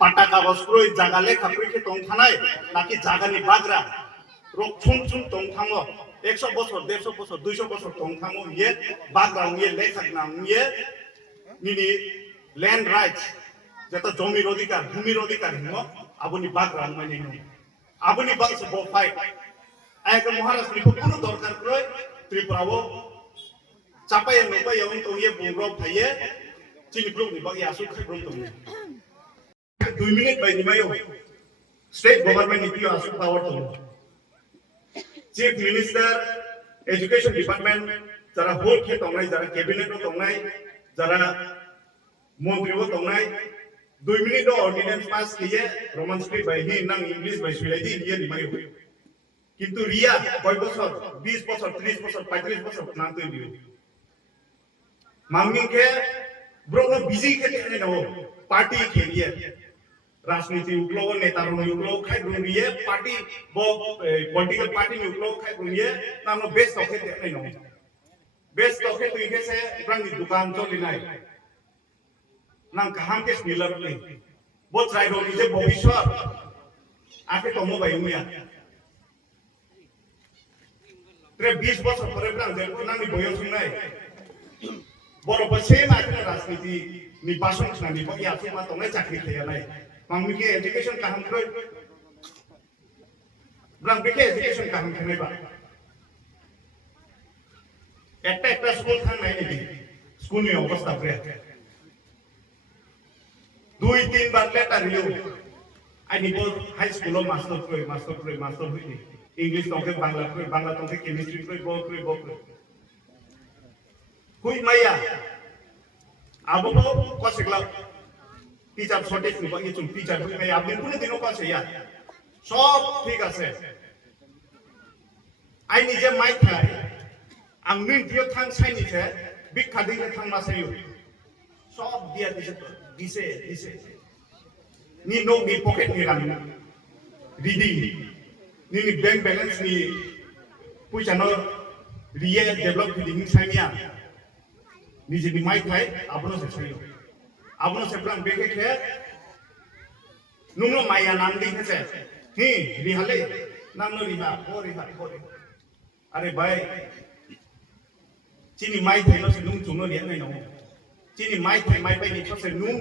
पाटा कागज क्रय जागा लेखा क्रय तंग थानाय नाकि जागानि बाग्रा रक छुं छुं तंग थाङो 100 বছর 150 বছর 200 বছর तंग थाङो ये बाग्रा ये लेखा ना ये निनि लैंड राइट्स जेता जमिर अधिकार भूमिर अधिकार हिमो आबुनि बाग्रा माने नो आबुनि बांस बो फाइट आयक महाराष्ट्र को कोनो दरकार क्रय त्रिपुरावो चापाय नोपाय यं तो ये बुंग्रो फाये चिनिप्रुक नि बागि आसु खैब्रम तो 2 मिनिट बाय निमायो स्टेट गवर्नमेंट नितियो आसु पावर तो चीफ मिनिस्टर एजुकेशन डिपार्टमेंट जरा होल खे तंगनाय जरा कैबिनेट रो तंगनाय जरा मंत्री वो तंगनाय 2 मिनिट ऑर्डिनेंस पास किए रोमन स्क्रिप्ट बाय हि नां इंग्लिश बाय सुलाइदि ये निमायो किंतु रिया कय बছর 20 বছর 30 বছর 35 বছর नां तो दियो मांगनी के ब्रोनो बिजी के ने नो पार्टी के लिए राजनीति उग्लो नेता रो उग्लो खाय रुनिए पार्टी बो पॉलिटिकल पार्टी में उग्लो खाय रुनिए नानो बेस तोखे दे नो बेस तोखे तो इके से रंग दुकान तो लिनाय नां कहां के मिलर ले बो ट्राई रो निजे भविष्य आके तो मो बायुमिया त्रे 20 বছর পরে ব্রাং দেখো নানি বয়স নাই বড় বসে মাকে রাজনীতি নির্বাচন খানি বই আছে মা তোমরা চাকরি খেয়া নাই মামুকে এডুকেশন কাহাম করে ব্রাং বেকে এডুকেশন কাহাম খানে বা একটা স্কুল খান নাই নাকি স্কুল নি অবস্থা প্রে 2-3 বার লেটার লিও আই নিব হাই স্কুল মাস্টার হই इंग्लिश तोके बांग्ला तोके केमिस्ट्री कोई बो कोई माया अब तो कसेगला टीचर शॉर्टेज नि बाकी तुम टीचर कोई आप दिन पुने दिनों कसे या सब ठीक আছে आई निजे माइ थाय आं मिन दियो थां साइनि से बिग खादिं थां मासायो सब दिया दिसे नि नो नि पॉकेट नि रां रीडिंग निनी बैंक बैलेंस नि पुइसानो रिये डेभलप फिदिं साइनिया निजे नि माइ थाय आपनो से साइयो आपनो से प्लान बेके खे नुनो माया नाम दि से ही रिहाले नामनो रिहा ओ अरे भाई चिनी माइ थाय नो से नुम चुनो लिया नै नो चिनी माइ थाय माइ बाय नि से नुम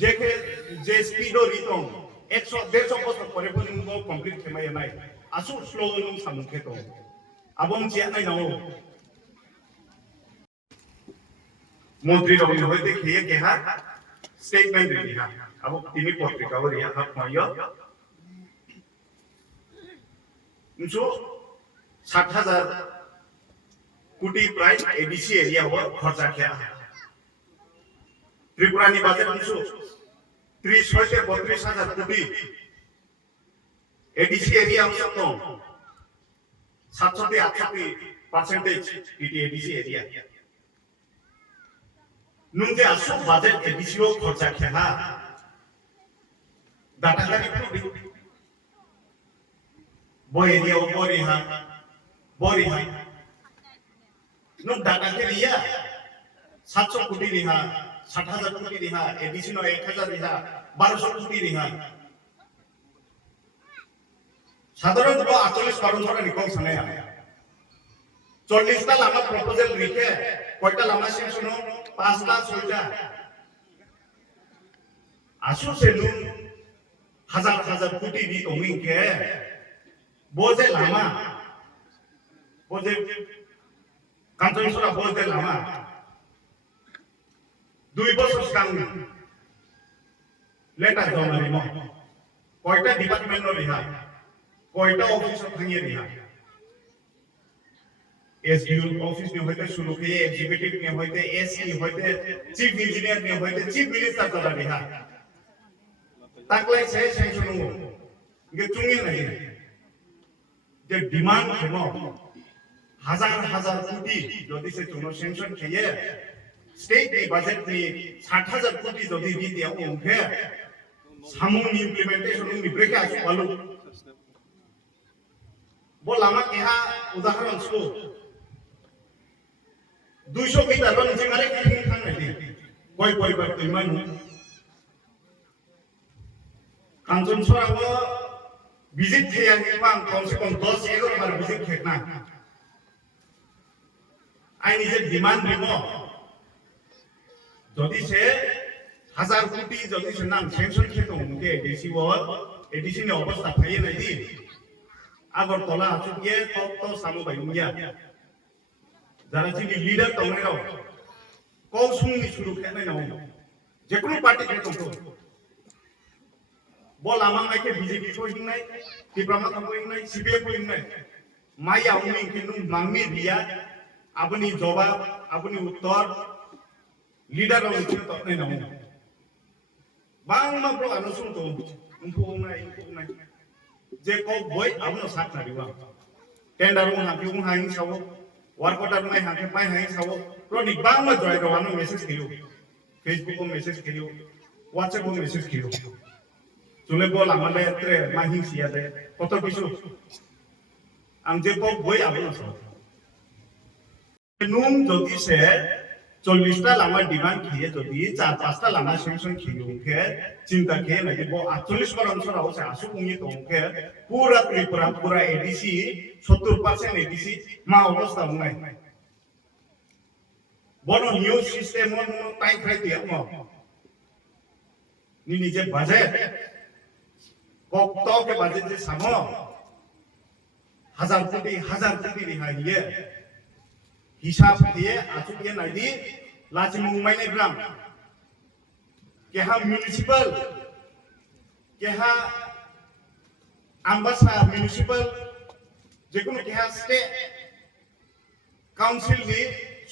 जेके जे स्पीडो रितों 100-150 বছর পরে পরে নুম কমপ্লিট খেমাই নাই আসু স্লো নুম সামুখে তো আবম চিয়া নাই নাও মন্ত্রী রবি হইতে খেয়ে কেহা স্টেটমেন্ট দিহা আবো তিনি পত্রিকা ওরিয়া হাত মাইয়া নুসো 60,000 কোটি প্রায় এডিসি এরিয়া ও খরচা খেয়া ত্রিপুরানি বাজেট নুসো 30-32,000 কোটি एडीसी एरिया हम सब तो 700-800% इटी एडीसी एरिया नुंगे आसो बजट एडीसी को खर्चा खेहा डाटा का निकल बो एरिया बोरी हा नुं डाटा के लिया 700 कोटी रिहा 60,000 कोटी रिहा एडीसी नो 1,000 रिहा 1200 कोटी रिहा সাধারণ তো 48 ধরে নিকল শুনে 40টা লামা প্রপোজাল লিখে কয়টা লামা সেকশন 5টা 6টা আসু সেলু হাজার কোটি দি তমিকে বোঝে লামা বোঝে কাঞ্চনসরা বোঝে লামা 2 বছর কাম লেটার জমা নিব কয়টা ডিপার্টমেন্ট রিহা कोयटा ऑफिस थांगे रिहा एसडीओ ऑफिस में होते शुरू के एग्जीक्यूटिव में होते एसई होते चीफ इंजीनियर में होते चीफ मिनिस्टर तला रिहा ताकले से सेंशन हो ये चुंगे नहीं जे डिमांड खनो हजार कोटी যদি से चुनो सेंशन किए स्टेट के बजट में 60,000 कोटी যদি দিতে ওকে সামুন ইমপ্লিমেন্টেশন নি ব্রেক আসে বলো बोलामा केहा उदाहरण सु 200 मीटर रो निजे मारे किन थांनाय दि गय परिबार तैमान Kanjun Sorago visit yang memang kongsi kong 10-11 बार visit खेलना आइनी से डिमांड रिमो যদি সে 1000 কোটি যদি সে নাম সেনশন খেতো উনকে এডিসি नि অবস্থা ফাইয়ে নাই দি আগরতলা আছে গিয়ে কত সামু বাইয়া যারা যিনি লিডার তংনেরাও কৌসুমনি শুরু খেনে নাও যে কোনো পার্টি খেতো বল আমা মাইকে বিজেপি কো হিংনাই ত্রিপুরা কো হিংনাই সিপিএম কো হিংনাই মাই আউনি কিনু মাংমি রিয়া আপনি জবাব আপনি উত্তর লিডার ও উত্তর তনে নাও বাংলা ব্রো আনুসুন তো উম্পুনাই যে কো বই আপনো সাথ নারিবা টেন্ডার ও হাকি ও হাই সাবো ওয়ার্কটার মাই হাকি পাই হাই সাবো প্রনি বাংলা জয় রওয়ানো মেসেজ কিও ফেসবুক ও মেসেজ কিও হোয়াটসঅ্যাপ ও মেসেজ কিও তুমি বল আমাদের এত্রে মাহিং সিয়া দে কত কিছু আং যে কো বই আপনো সাথ নুম যদি সে 40টা লামা ডিমান্ড খেয়ে যদি 4-5টা লামা সেনশন খেয়ে চিন্তা খেয়ে নাকি 48 বার অঞ্চল আছে আসু কুমি তোকে পুরা ত্রিপুরা পুরা এডিসি 70% এডিসি মা অবস্থা নাই বড় নিউজ সিস্টেম মন টাই খাই দিয়া ম নি নিজে বাজেট কত কে বাজেট যে সামো হাজার কোটি রিহাইয়ে हिसाब दिए आचु के नाइदी लाची मुंबई ने ग्राम के हा म्युनिसिपल के हा आंबासा म्युनिसिपल जेकुनो के हा स्टेट काउंसिल नि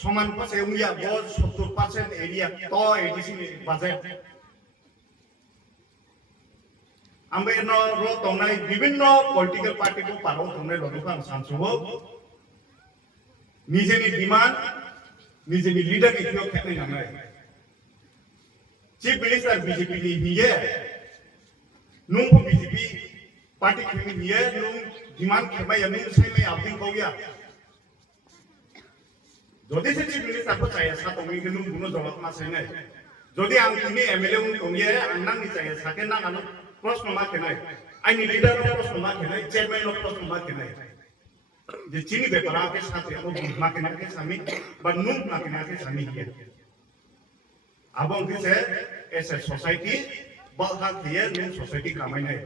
समान पासे उंगिया 70% एरिया तो एडिसी बाजेट आंबे न रो तंनाय विभिन्न पॉलिटिकल पार्टी को पारो तंनाय रदुखान सानसुबो निजेनि डिमांड निजेनि लीडर नि थियो खेने नांगाय चीफ मिनिस्टर बीजेपी नि हिये नुं बीजेपी पार्टी खेनि हिये नुं डिमांड खेबाय नुं साइमे आपदिं कौया যদি সে চিফ মিনিস্টার को चाहिए सा तंगि नुं गुनो जवाब मा साइनाय যদি आं तिनि एमएलए उन तंगिए आं नांनि चाहिए साके नांगानो प्रश्न मा खेनाय आइनि लीडर नो प्रश्न मा खेनाय चेयरमैन नो प्रश्न मा खेनाय जे चीनी बेपरा के साथ वो मार्केट के सामी बनूं मार्केट के सामी किया अब उनके से ऐसे सोसाइटी बहुत किए न्यू सोसाइटी कामाइने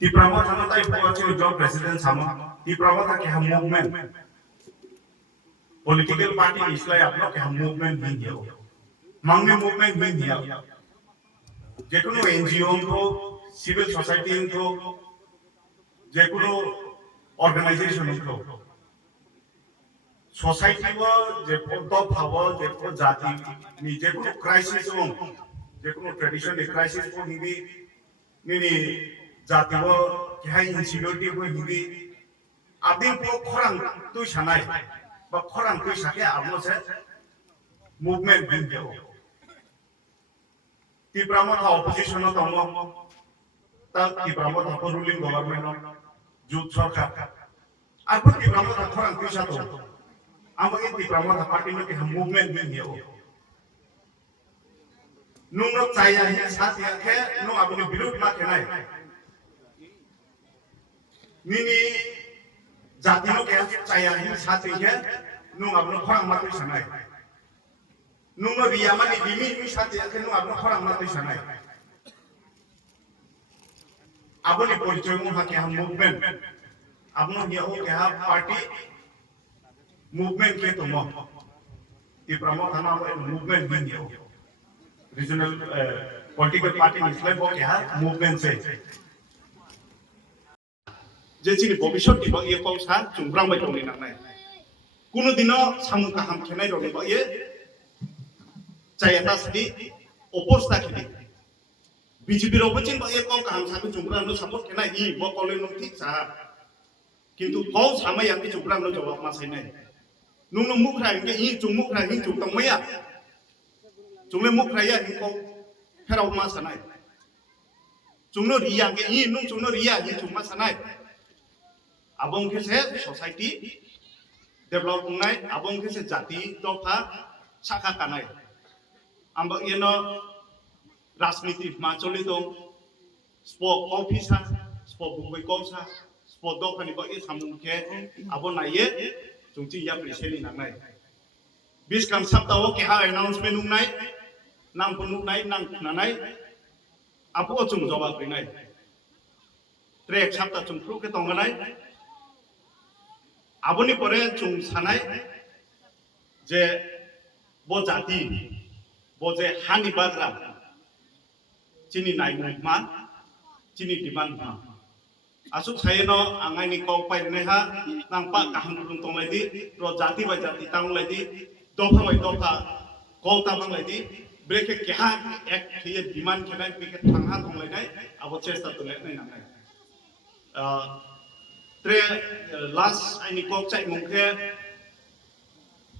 टिप्रामा थाना ताई पहुंचे जो प्रेसिडेंट सामा टिप्रामा था कि हम मूवमेंट पॉलिटिकल पार्टी इसलिए आप लोग कि हम मूवमेंट नहीं दिया मांगने मूवमेंट नहीं दिया जेकुनो एनजीओ को सिविल सोसाइटी को जेकुनो ऑर्गेनाइजेशन को सोसाइटी वो जेको भावो जेको जाति नि जेकुनो क्राइसिस हो जेकुनो ट्रेडिशन क्राइसिस को हिंदी नि जाति वो क्या इनसिक्योरिटी को हिंदी आदि को खरां तो सानाय बा खरां तो साके आपनो से मूवमेंट बिन जाओ टिप्रामा था ऑपोजिशन तो हम तब टिप्रामा था रूलिंग गवर्नमेंट जुट सरकार आपको टिप्रामा था खरां तो सातो हम ये टिप्रामा था पार्टी में कि हम मूवमेंट बिन जाओ नुंग चाहिए है साथ याके नु अपने विरोध मा केनाय निनी जाति नो के चाहिए है साथ याके नु अपने खरां मा तो सानाय नुंग रिया माने दिमी मी साथ याके नु अपने खरां मा तो सानाय अपने परिचय मु हा के हम मूवमेंट अपनो ये हो के हा पार्टी मूवमेंट के तो मो ये प्रमोट थाना मूवमेंट भी दियो रीजनल पॉलिटिकल पार्टी इसलिए वो क्या मूवमेंट से जेचिनि भविष्यत दिबा ये पौसा जुंब्रां बाय दंनि नांनाय कुनु दिनो सामु गाहाम खेनाय दंनि बा ये चायता सदि अपोस्ता खिदि बीजेपी रोबो चिन बा ये कौ गाहाम साखु जुंब्रां नो सपोर्ट खेनाय इ बो कले नो ठीक सा किंतु कौ सामै यांनि जुंब्रां नो जवाब मा साइनाय नुनो मुखरा इंगे इ जुं मुखरा हि जुं तंमैया जुंले मुखरा या हिंको फेराव मा सानाय जुंनो रिया के इ नु जुंनो रिया हि जुं मा सानाय आबों के से सोसाइटी डेवलप होनाय आबों के से जाति दफा साखा कानाय आंबा येनो राजनीति माचोली दं स्पोक ऑफिसा स्पोक बुबई कौसा स्पोक दखानी बा ए सामुखे आबो नाये जोंथि या प्रिसेनि नांनाय बिसकाम सप्ताह के हा अनाउंसमेंट नुनाय नाम नुनाय नाम नानाय आबो जों जवाब रिनाय ट्रेक सप्ताह जों प्रू के तंगनाय आबोनि परे जों सानाय जे बो जाति बो जे हानि बाग्रा चिनी नायमुं मा चिनी डिमांड मा आसुक सायनो आंगायनि कौ पाइने हा नांपा काहां खुलुं तंलायदि रो जाति बाय जाति तांलायदि दफा बाय दफा कौ तांलायदि ब्रेके केहा एक थिये डिमांड केनाय बेके थांहा तंलायनाय आबो चेष्टा तंलायनाय नांनाय ट्रे लास्ट आइनि कौ चाइ मुंखे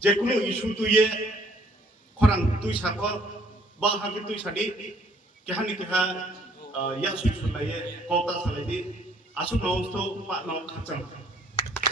जेकुनु इशु तुये खरां तुइ साको बा हाके तुइ सादि केहानि केहा या सुसुलाये कौता सालायदि आसुक नौस्तो पा नौ खाचang